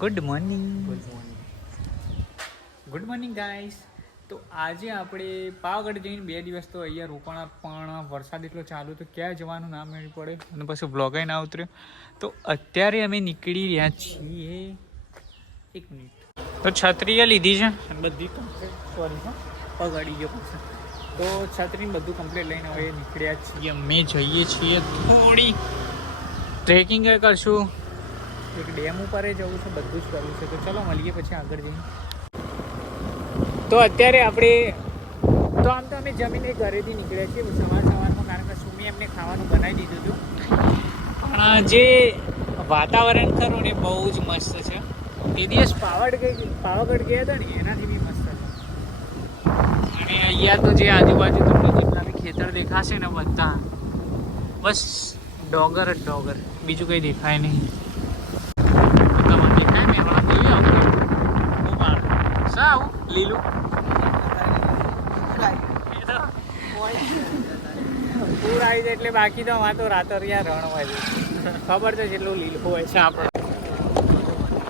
Good morning good morning good morning guys તો આજે આપણે પાવાગઢ જઈને બે દિવસ તો અહીંયા રોકાણા પણ વરસાદ એટલો ચાલુ તો ક્યાં જવાનું ના મેળ પડે. અને પછી બ્લોગે ના ઉતર્યો. તો અત્યારે અમે નીકળી રહ્યા છીએ એક મિનિટ. તો છત્રીએ લીધી છે. બધી કમ્પ્લીટ સોરી પગાડી ગયો પછી. તો છત્રી બધું કમ્પ્લીટ લઈને હવે નીકળ્યા છીએ. અમે જઈએ છીએ થોડી. ટ્રેકિંગ કરશું. એક ડેમ ઉપર જવું છે, બધું જ કરવું છે. તો ચલો મળીએ પછી આગળ જઈને. તો અત્યારે આપણે, તો આમ તો અમે જમીને ઘરેથી નીકળ્યા છીએ. સવાર સવારમાં, કારણ કે સુમી એમને ખાવાનું બનાવી દીધું હતું. પણ જે વાતાવરણ ખરું ને, બહુ જ મસ્ત છે. એ દિવસ પાવડ ગઈ, પાવાગઢ ગયા હતા ને, એનાથી બી મસ્ત છે. અને અહીંયા તો જે આજુબાજુ તમને જેટલા ખેતર દેખાશે ને, બધા. બસ ડોગર જ ડોગર. બીજું કંઈ દેખાય નહીં તમને દેખાય ને હમણાં જોયું આપણે હું માર સાવ લીલું. પૂર આવી જાય એટલે બાકી તો આમાં તો રાતરિયા રણ હોય ખબર છે જેટલું લીલું હોય છે આપણે.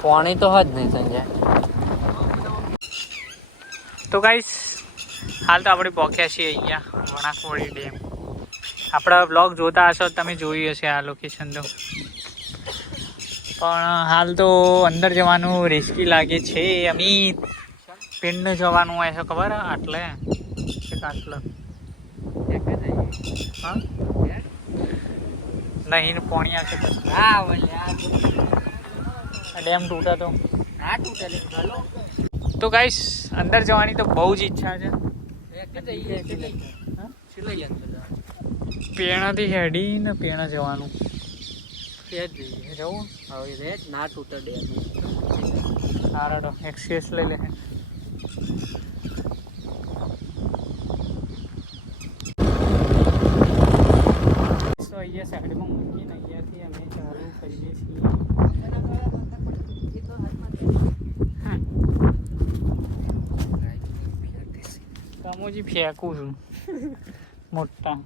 પાણી તો હજ નહીં સંજય તો ગાઈસ હાલ તો આપણે પહોંચ્યા છીએ અહીંયા વણાકવાડી ડેમ. આપણા બ્લોગ જોતા હશો તો તમે જોઈ હશે આ લોકેશન તો. પણ હાલ તો અંદર જવાનું રિસ્કી લાગે છે અમિત. પિંડ જવાનું હોય છે ખબર? આટલે. આટલે. નહીં પોણિયા છે ડેમ તૂટે તો. ના તૂટે તો ગાઈસ અંદર જવાની તો બહુ જ ઈચ્છા છે. પેણાથી હેડી ને પેણા જવાનું. જવું? હવે ના તૂટે ડેમ. હારા તો એક્સેસ લઈ લે. તો અહીંયા સાઈડમાં મૂકીને અહીંયાથી અમે ચાલુ કરીએ છીએ. હા. કમોજી ફેંકું છું. મોટા.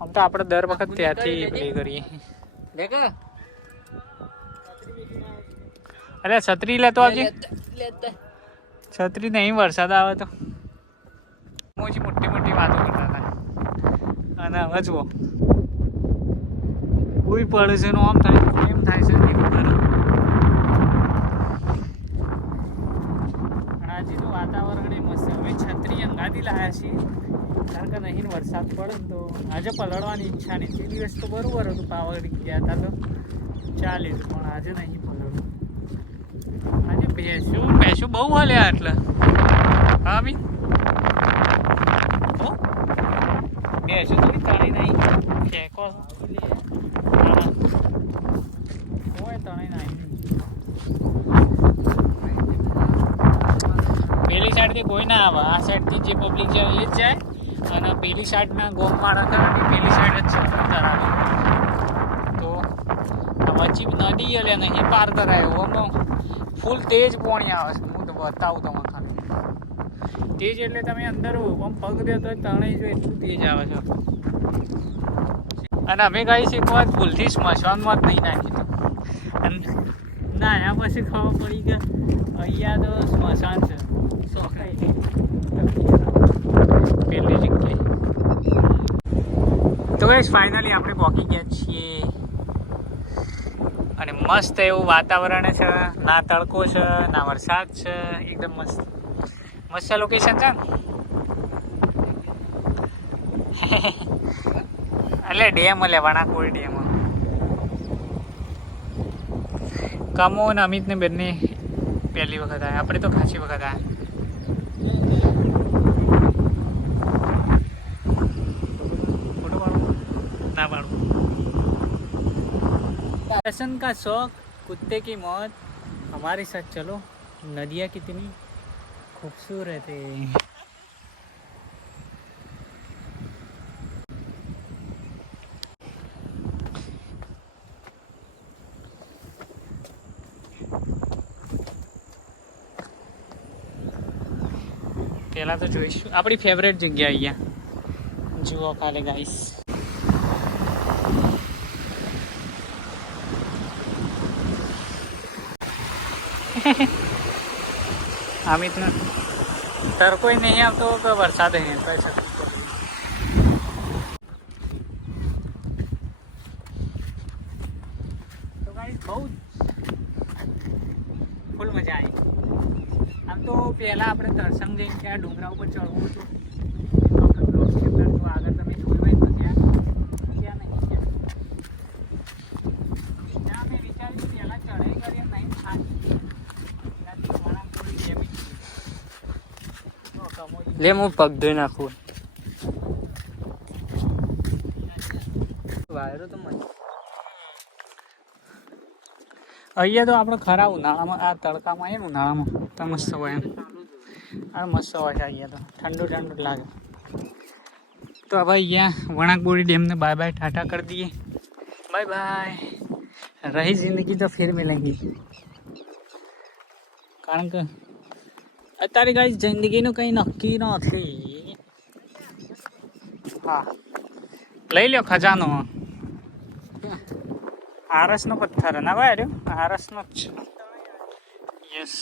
આમ તો આપણે દર વખત ત્યાંથી પ્લે કરીએ. અરે છત્રી લેતો આવજે. છત્રી નહીં વરસાદ આવે તો. મોજી મોટી મોટી વાતો કરતા હતા. અને હવે જુઓ. કોઈ પડે છે આમ થાય એમ થાય છે. આજનું વાતાવરણ એ મસ્ત. અમે છત્રી અંગાથી લાયા છીએ. કારણ કે નહીં વરસાદ પડે તો આજે પલળવાની ઈચ્છા નહીં. તે દિવસ તો બરોબર હતું. પાવાગઢ ગયા હતા તો. ચાલે પણ આજે નહીં. ભેંસું ભેંસું બહુ હલ્યા એટલે? હા બી હો? તો થોડી તણી નહીં ફેંકો. હોય તણી નહીં પેલી સાઈડથી કોઈ ના આવે. આ સાઈડથી જે પબ્લિક છે એ જ જાય અને પેલી સાઈડના ગોમ માળા ખરા પેલી સાઈડ જ છે તો વચ્ચે નદી એટલે નહીં પાર કરાય. આમાં ફૂલ તેજ પાણી આવે છે. હું તો બતાવું તમને ખાલી. તેજ એટલે તમે અંદર આમ પગ દે તો ત્રણેય જો એટલું તેજ આવે છે. અને અમે ગાઈશ એક વાત ભૂલથી સ્મશાનમાં જ નહીં નાખી તો. ના, એના પછી ખબર પડી કે અહીંયા તો સ્મશાન છે. સોખાઈ પેલી જગ્યાએ. તો ગાઈસ ફાઇનલી આપણે પહોંચી ગયા છીએ. મસ્ત એવું વાતાવરણ છે, ના તડકો છે, ના વરસાદ છે, એકદમ મસ્ત. મસ્ત લોકેશન છે એટલે ડેમ એટલે વણાકોળ ડેમ. કમો અને અમિત ને બંને પહેલી વખત આવ્યા. આપણે તો ખાસી વખત આવ્યા. दर्शन का शौक कुत्ते की मौत हमारे साथ चलो नदियाँ कितनी खूबसूरत है પહેલા તો જોઈશું આપણી ફેવરેટ જગ્યા અહીંયા જુઓ ખાલી ગાઈસ અમિતને કોઈ નહીં આવતો તો વરસાદ નહીં પૈસા બહુ ફૂલ મજા આવી. આમ તો પહેલાં આપણે તરસંગ જઈને ત્યાં ડુંગરા ઉપર ચડવું હતું આપણે બ્લોગ સ્ટેપર તો આગળ તમે જોયું હોય તો ત્યાં ત્યાં નહીં ગયા ત્યાં અમે વિચાર્યું કે પહેલાં ચડાઈ કરીએ નહીં થાકી ત્યાંથી વળાંક થોડી ડેમેજ તો કમોઈ લે, હું પગ ધોઈ નાખું. વાયરો તો અહીંયા તો આપણે ખરા ઉનાળામાં, આ તડકામાં એમ ઉનાળામાં, તો મસ્ત હોય એમ. આ મસ્ત હોય છે અહીંયા તો. ઠંડુ ઠંડુ લાગે. તો હવે અહીંયા વણાકબોરી ડેમને બાય બાય ટાટા કરી દઈએ. Bye bye. રહી જિંદગી તો ફિર મિલેંગી કારણ કે અત્યારે કઈ જિંદગીનું કંઈ નક્કી નથી. હા. લઈ લ્યો ખજાનો. આરસનો પથ્થર ના ભાઈ રહ્યો આરસનો જ યસ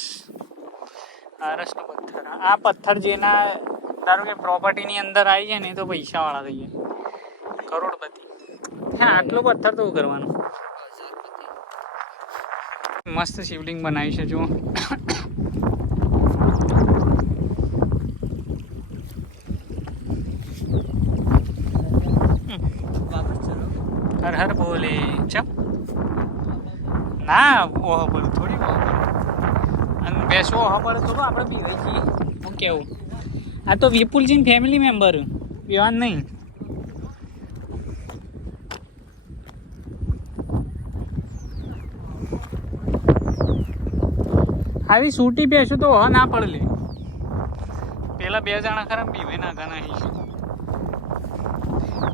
આરસનો પથ્થર. આ પથ્થર જેના ધારો કે પ્રોપર્ટીની અંદર આવી જાય ને તો પૈસાવાળા થઈ જાય. કરોડપતિ. હા આટલો પથ્થર તો કરવાનો? કરવાનું મસ્ત શિવલિંગ બનાવી છે જુઓ વાપસ ચલો હર બોલે. ચમ. ના ઓહ બોલું, થોડી ઓહ પડે અને બેસો ઓહ પડે તો આપણે પીવાય છીએ. હું કેવું? આ તો વિપુલજીન ફેમિલી મેમ્બર પીવાનું નહીં. આવી સૂટી બેસો તો ઓહ ના પડે પેલા બે જણા ખરા પીવાય ના ગાના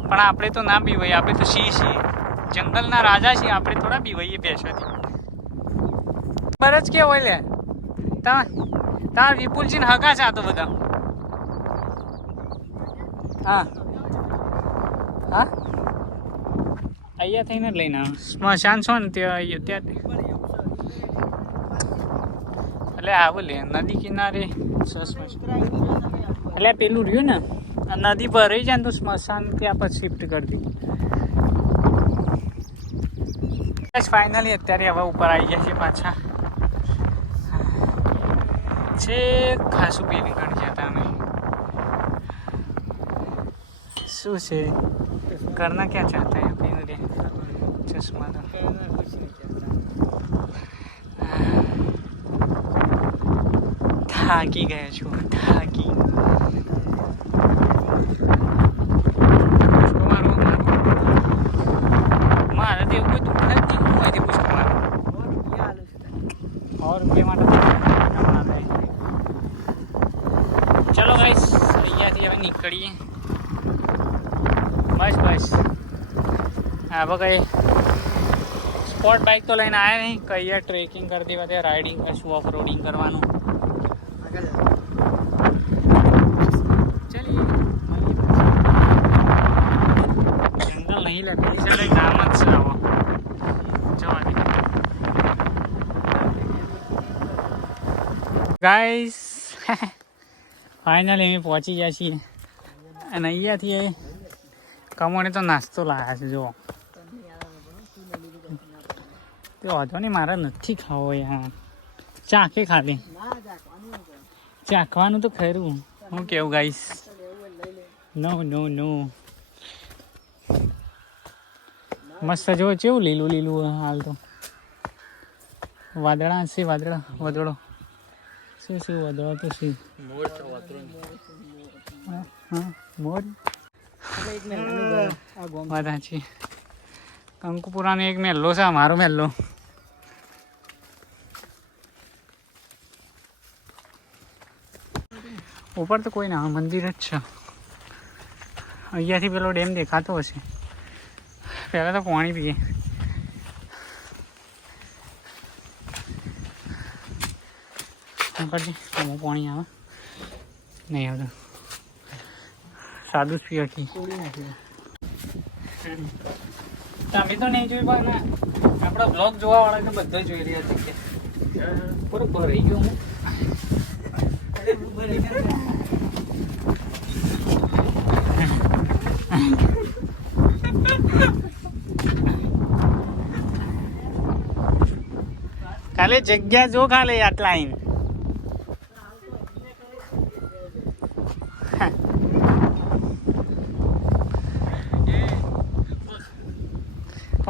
પણ આપણે તો ના પીવાય આપણે તો સિંહ છીએ. જંગલના રાજા છીએ, આપણે થોડા પીવાઈએ બેસવાથી ખબર જ કે હોય લે? તા તા વિપુલજીને હગા છે આ તો બધા. હા. હા? અહીંયા થઈને લઈને આવ. સ્મશાન છો ને ત્યાં અહીંયા, ત્યાં એટલે આવું લે, નદી કિનારે એટલે પેલું રહ્યું ને નદી ભરાઈ જાય તો સ્મશાન ત્યાં પર શિફ્ટ કરી દીધું બસ ફાઇનલી અત્યારે હવે ઉપર આવી ગયા છે પાછા. છે ખાસું પી નીકળી ગયા હતા અમે. શું છે? કરના ક્યાં ચાહતા હે પીને રે ચશ્મા તો. થાકી ગયા છું. થાકી પુષ્કો મારો મારે તો એવું કોઈ દુઃખ જ નહીં હોય તે પુષ્કો મારો સો રૂપિયા માટે તો ના થાય. ચલો ગાઈસ અહીંયાથી હવે નીકળીએ બસ બસ હા હવે કઈ સ્પોર્ટ બાઇક તો લઈને આવ્યા નહીં કઈ ટ્રેકિંગ કરતી વખતે રાઇડિંગ કરશું ઓફ રોડિંગ કરવાનું ચલીએ જંગલ નહીં લેતા સાડે ગામ જ છે આવો જવા દે ગાઈસ ફાઇનલી અમે પહોંચી ગયા છીએ. અને અહીંયાથી એ કમોને તો નાસ્તો લાવ્યા છે, જુઓ. તે વાંધો નહીં, મારે નથી ખાવો યાર ચાખે ખાલી ચાખવાનું તો ખરું. હું કેવું ગાઈસ નો નો નો મસ્ત જો કેવું લીલું લીલું હાલ તો. વાદળા છે, વાદળા, વાદળો. શું શું વાદળો તો શું હા, હા મોર વાત સાચી કંકુપુરાનો એક મેલ્લો છે મારો મેલ્લો ઉપર તો કોઈ ના મંદિર જ છે અહીંયાથી પેલો ડેમ દેખાતો હશે પહેલાં તો પાણી પીએ કરજે. આમાં પાણી આવે. નહીં આવતું. સાદું જ પીવા તમે તો નહીં જોઈ પણ આપણો બ્લોગ જોવા વાળા બધા જોઈ રહ્યા છે કે પૂરો ભરાઈ ગયો હું કાલે જગ્યા જો ખાલે આટલા અહીં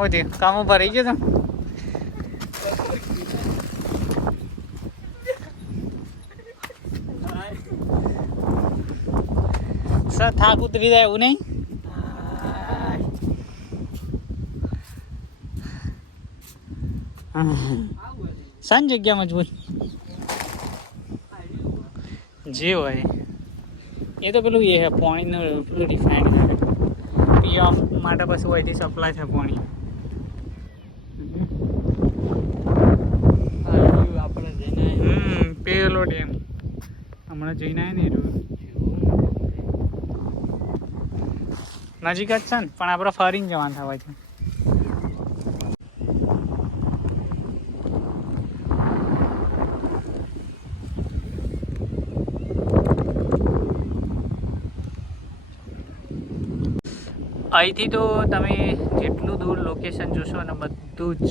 હોતી કામો ભરાઈ ગયો તો. સર, થાક ઉતરી જાય એવું નહીં? સાન જગ્યા મજબૂત જે હોય. એ તો પેલું એ પાણીનું પેલું રિફાઇન પીવા માટે પછી હોયથી સપ્લાય થાય પાણી આપણે જઈને હમ ડેમ હમણાં જઈને આવ્યા ને નજીક જ છે ને, પણ આપણે ફરીને જવાનું થવાય છે અહીંથી તો તમે જેટલું દૂર લોકેશન જોશો ને બધું જ.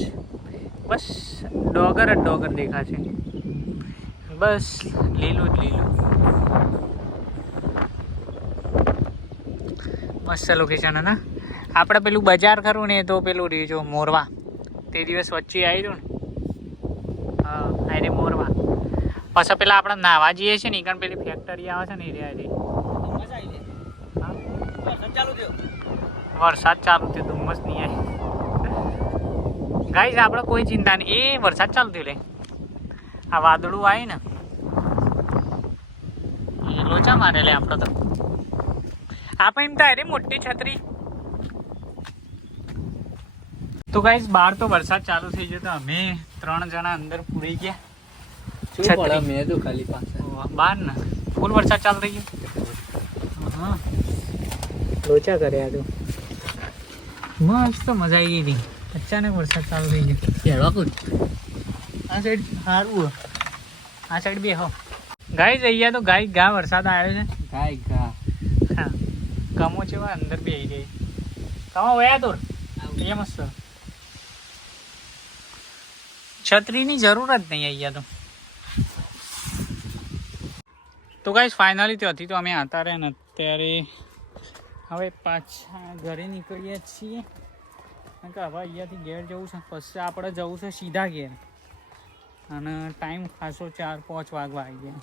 બસ, ડોગર જ ડોગર દેખાશે. બસ લીલું જ લીલું. મસ્ત લોકેશન હતા આપણે પેલું બજાર ખરું ને તો પેલું રહ્યું જો મોરવા. તે દિવસ વચ્ચે આવ્યું ને. હા અરે મોરવા. પછી પેલા આપણે નાવા જઈએ છીએ ને કારણ પેલી ફેક્ટરી આવે છે ને એ રહ્યા મજા વરસાદ ચાલુ થયો. વરસાદ ચાલુ થયો ધુમ્મસ નહીં આવી ગાઈઝ આપણે કોઈ ચિંતા નહીં. એ વરસાદ ચાલુ થયો લે. આ વાદળું આવી ને. એ લોચા મારે લે આપણે તો. આપણે એમ થાય રે મોટી છત્રી. તો ગાઈસ બહાર તો વરસાદ ચાલુ થઈ ગયો તો અમે ત્રણ જણા અંદર પૂરી ગયા. છત્રી. મેં તો ખાલી પાસે બહાર ને. ફૂલ વરસાદ ચાલુ થઈ ગયો. હા. લોચા કર્યા તો. મસ્ત મજા આવી ગઈ હતી. અચાનક વરસાદ ચાલુ થઈ ગયો. આ સાઈડ સારું આ સાઈડ બે હો ગાય અહીંયા તો ગાય ગા વરસાદ આવ્યો છે. ગાય ગા. કમો છે અંદર બે આવી ગઈ. કમો વયા તો એ મસ્ત. છત્રીની જરૂર જ નહીં અહીંયા તો. તો ગાઈસ ફાઇનલી ત્યાંથી તો અમે આતા રહ્યા ને અત્યારે. હવે પાછા ઘરે નીકળીએ છીએ. કારણ કે હવે અહીંયાથી ઘેર જવું છે પછી આપણે જવું છે સીધા ઘેર. અને ટાઈમ ખાસો ચાર, પાંચ વાગવા આવી ગયા.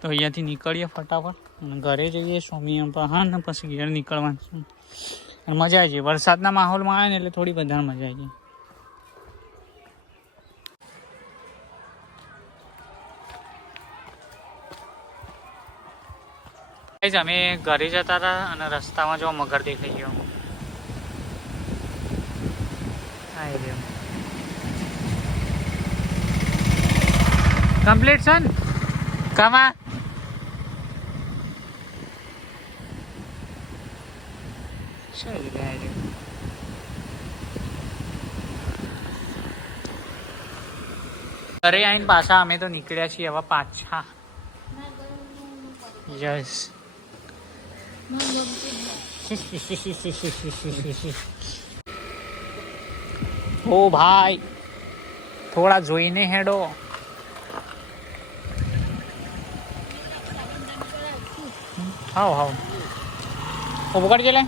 તો અહીંયાથી નીકળીએ ફટાફટ અને ઘરે જઈએ, સ્વામી હા, ને પછી ઘેર નીકળવાનું અને મજા આવી જાય. વરસાદના માહોલમાં આવે ને એટલે થોડી વધારે મજા આવી જાય. અમે ઘરે જતા હતા અને રસ્તામાં જો મગર દેખાઈ ગયો. આવી ગયો કમ્પ્લીટ સન કમા શું જગ્યાએ ઘરે આવીને પાછા અમે તો નીકળ્યા છીએ હવે પાછા. યસ ઓ ભાઈ, થોડા જોઈને હેડો. હાવ હાવ ઉભું કરજે લે.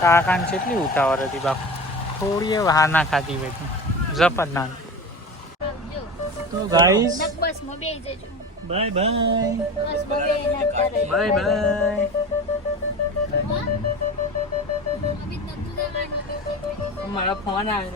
કાકાને કેટલી ઉતાવળ હતી બાપુ. થોડી હા ના ખાતી હોય જપત ના તો guys. Bye bye. Bye bye. મારા ફોન આવે